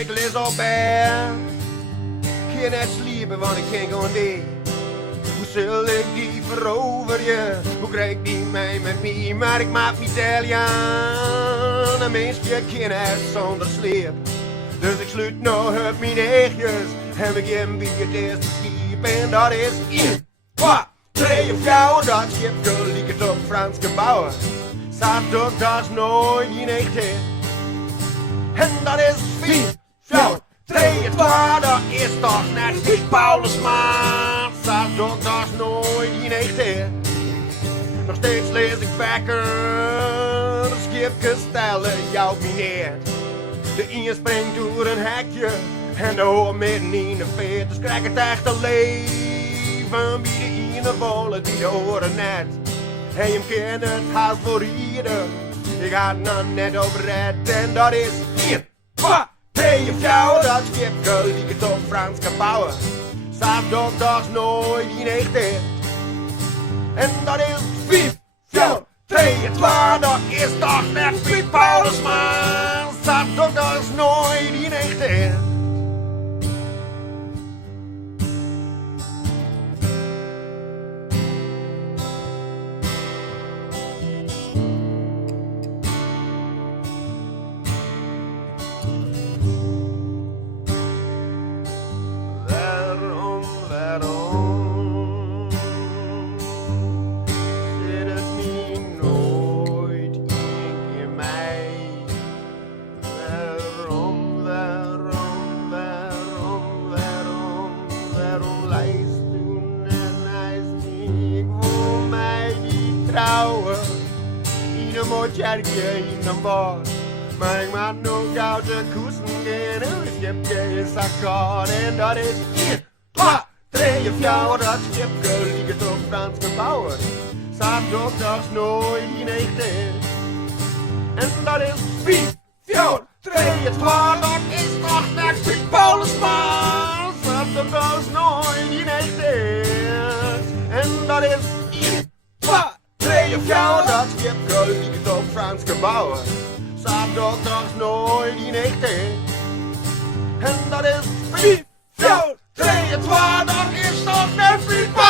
Ik lig op bed. Ik kan net sliepen, want ik kan gewoon niet. Hoe zul ik die veroveren? Hoe krijg ik die mee met mij? Maar ik maak me Italiaan. Een mensje kan het zonder sleep. Dus ik sluit nog op mijn eegjes. En begin wie het eerste schip. En dat is 1, 2, 3 of 4. Dat schip liegt op Frans gebouwen. Staat ook dat is nooit in echte. En dat is 4, 4, 3, 2. Dat is toch net Piet Paulusma. Staat ook dat is nooit in echte. Nog steeds lees ik vaker. De schipjes stellen jou neer. De een springt door een hekje en de hoor midden in de veer. Dus krijg het echte leven bij de ene volle die de oren net. En je kent het haast voor ieder. Ik ga het nou net over red en dat is 1, 2, 3 of 4. Dat schipje liegt op Frans gebouwen. Staat ook dat is nooit in echte. En dat is 4, 4, 3, 2. Dat is toch net Piet Paulusma. Staat ook dat is nooit in echte. Waarom zit het me nooit in mij? Waarom lijst toen en lijst niet? Ik wil mij niet trouwen in een mooi kerkje in een bos. Maar ik maak nog uit de koesten en een schipje is akkoord. En dat is 1, 2, 3 of 4. Dat schipje liegt op Frans gebouwen. Staat ook dat is nooit in echte. En dat is 4, 4, 3, 2. Dat is toch net Piet Paulusma. Staat ook dat is nooit in echte. En dat is 1, 2, 3 of 4. Dat schipje liegt op Frans gebouwen. Staat ook dat is nooit in echte. En dat is 4, 4, 3, 2. Dat is toch net Piet Paulusma.